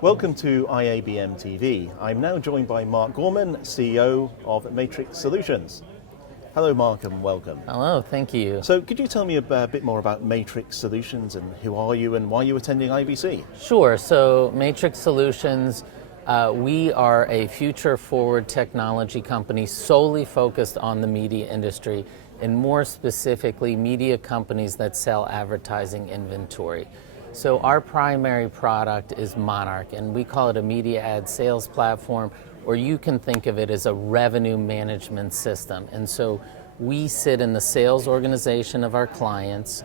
Welcome to IABM TV. I'm now joined by Mark Gorman, CEO of Matrix Solutions. Hello Mark and welcome. Hello, thank you. So could you tell me a bit more about Matrix Solutions and who are you and why are you attending IBC? Sure, so Matrix Solutions, we are a future-forward technology company solely focused on the media industry and more specifically media companies that sell advertising inventory. So our primary product is Monarch, and we call it a media ad sales platform, or you can think of it as a revenue management system. And so we sit in the sales organization of our clients,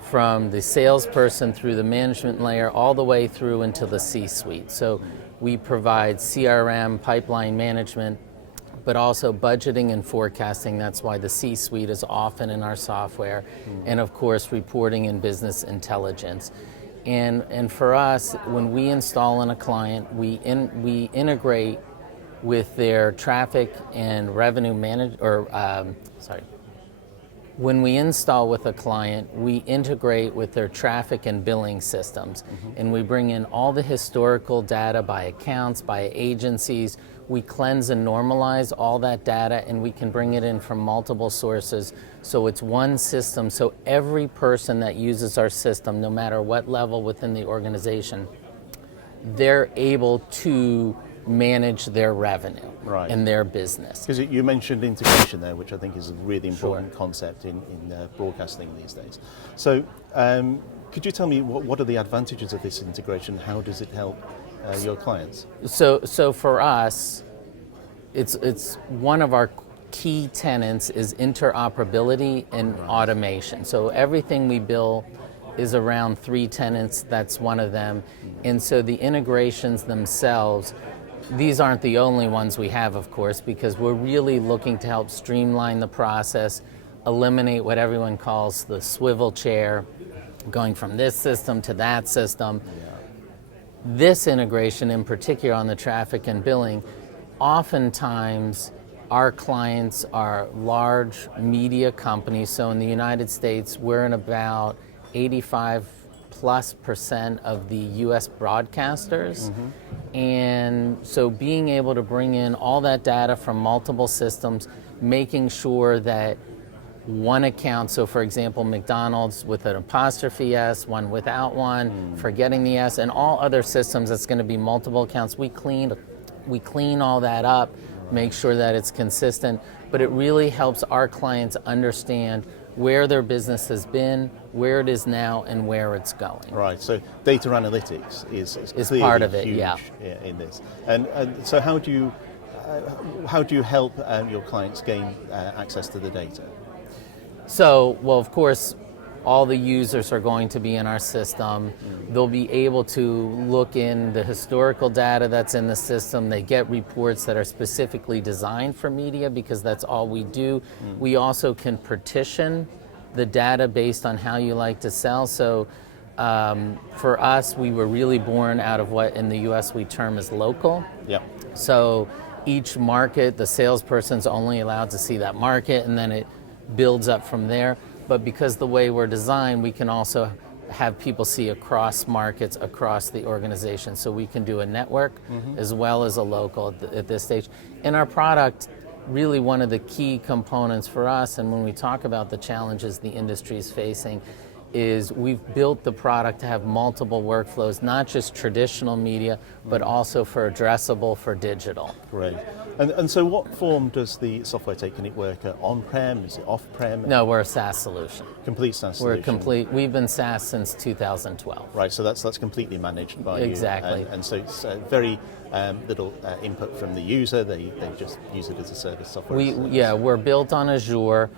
from the salesperson through the management layer all the way through into the C-suite. So we provide CRM, pipeline management, but also budgeting and forecasting. That's why the C-suite is often in our software, and of course reporting and business intelligence. And for us, when we install on a client, we integrate with their traffic and revenue when we install with a client, we integrate with their traffic and billing systems. And we bring in all the historical data by accounts, by agencies. We cleanse and normalize all that data, and we can bring it in from multiple sources. So it's one system, so every person that uses our system, no matter what level within the organization, they're able to manage their revenue and their business. Because you mentioned integration there, which I think is a really important concept in broadcasting these days. So could you tell me what are the advantages of this integration? How does it help your clients? So for us, it's one of our key tenets is interoperability and automation. So everything we build is around three tenets. That's one of them. And so the integrations themselves, these aren't the only ones we have, of course, because we're really looking to help streamline the process, eliminate what everyone calls the swivel chair, going from this system to that system. This integration in particular on the traffic and billing, oftentimes our clients are large media companies. So in the United States, we're in about 85+% of the US broadcasters. And so being able to bring in all that data from multiple systems, making sure that one account, so for example, McDonald's with an apostrophe S, one without one, forgetting the S, and all other systems, that's going to be multiple accounts. We clean all that up, make sure that it's consistent, but it really helps our clients understand where their business has been, where it is now, and where it's going. Right, so data analytics is part of it, huge in this. And so how do you help your clients gain access to the data? So, well, of course, all the users are going to be in our system. They'll be able to look in the historical data that's in the system. They get reports that are specifically designed for media because that's all we do. We also can partition the data based on how you like to sell. So for us, we were really born out of what in the US we term as local. So each market, the salesperson's only allowed to see that market, and then it builds up from there. But because the way we're designed, we can also have people see across markets, across the organization. So we can do a network as well as a local at this stage. In our product, really one of the key components for us, and when we talk about the challenges the industry is facing, is we've built the product to have multiple workflows, not just traditional media, but also for addressable for digital. Great. And so what form does the software take? Can it work on-prem? Is it off-prem? No, we're a SaaS solution. Complete SaaS solution? We've been SaaS since 2012. Right, so that's completely managed by you. Exactly. And so it's very little input from the user. They just use it as a service software. We're built on Azure.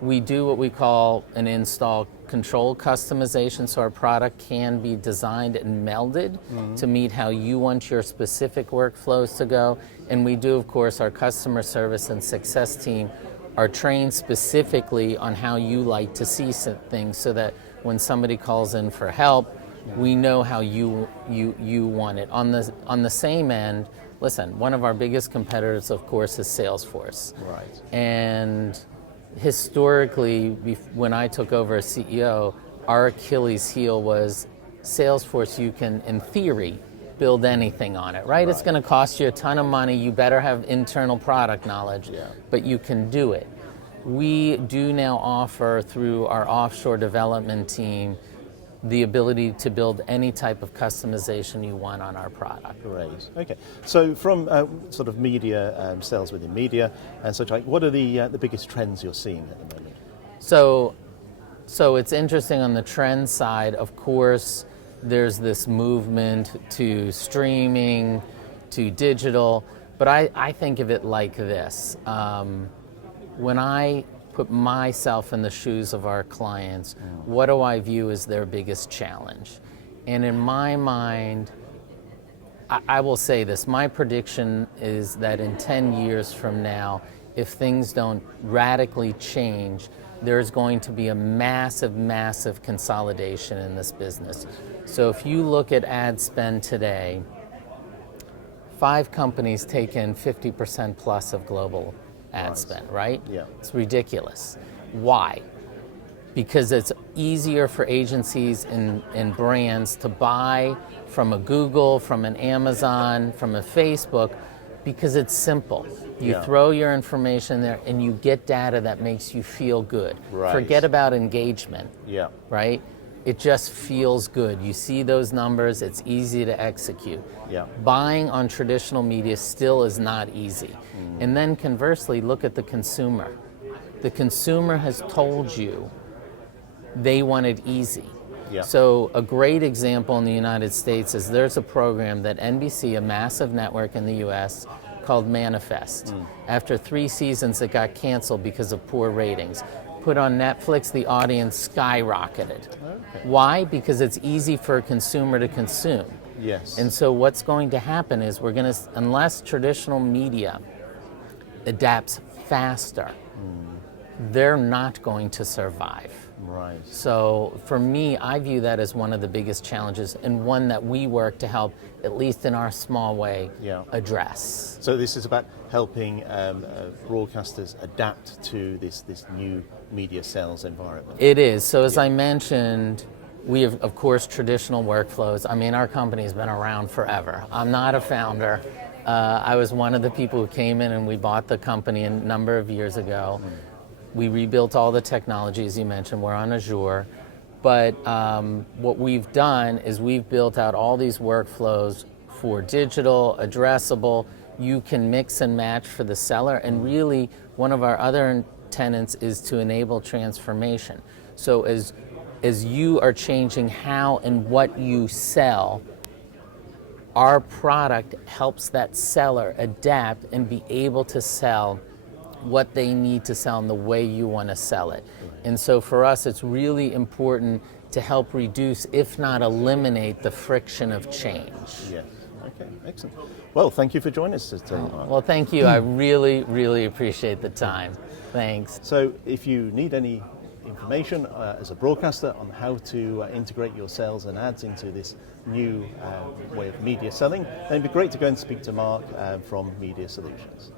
We do what we call an install control customization, so our product can be designed and melded to meet how you want your specific workflows to go. And we do, of course, our customer service and success team are trained specifically on how you like to see things, so that when somebody calls in for help, we know how you want it. On the same end, listen, one of our biggest competitors, of course, is Salesforce. Right. And historically, when I took over as CEO, our Achilles heel was Salesforce, you can, in theory, build anything on it, right? It's going to cost you a ton of money. You better have internal product knowledge, but you can do it. We do now offer, through our offshore development team, the ability to build any type of customization you want on our product. Great. Okay. So from sort of media sales within media and such like, what are the biggest trends you're seeing at the moment? So it's interesting on the trend side. Of course, there's this movement to streaming, to digital, but I think of it like this. When I put myself in the shoes of our clients, what do I view as their biggest challenge? And in my mind, I will say this, my prediction is that in 10 years from now, if things don't radically change, there's going to be a massive, massive consolidation in this business. So if you look at ad spend today, 5 companies take in 50% plus of global ad spend, right? Yeah. It's ridiculous. Why? Because it's easier for agencies and brands to buy from a Google, from an Amazon, from a Facebook, because it's simple. You throw your information there and you get data that makes you feel good. Right. Forget about engagement, Yeah. right? It just feels good. You see those numbers, it's easy to execute. Yeah. Buying on traditional media still is not easy. And then conversely, look at the consumer. The consumer has told you they want it easy. Yeah. So a great example in the United States is there's a program that NBC, a massive network in the US, called Manifest. After 3 seasons, it got canceled because of poor ratings. Put on Netflix, the audience skyrocketed. Okay. Why? Because it's easy for a consumer to consume. Yes. And so what's going to happen is unless traditional media adapts faster, they're not going to survive. Right. So for me, I view that as one of the biggest challenges and one that we work to help, at least in our small way, address. So this is about helping broadcasters adapt to this new media sales environment. It is. So as I mentioned, we have, of course, traditional workflows. I mean, our company's been around forever. I'm not a founder. I was one of the people who came in and we bought the company a number of years ago. We rebuilt all the technology, as you mentioned. We're on Azure. But what we've done is we've built out all these workflows for digital, addressable. You can mix and match for the seller. And really, one of our other tenets is to enable transformation. So as you are changing how and what you sell, our product helps that seller adapt and be able to sell what they need to sell in the way you want to sell it. And so for us, it's really important to help reduce, if not eliminate, the friction of change. Yes. Okay, excellent. Well, thank you for joining us today, Mark. Well, thank you. I really, really appreciate the time. Thanks. So if you need any information as a broadcaster on how to integrate your sales and ads into this new way of media selling, then it'd be great to go and speak to Mark from Media Solutions.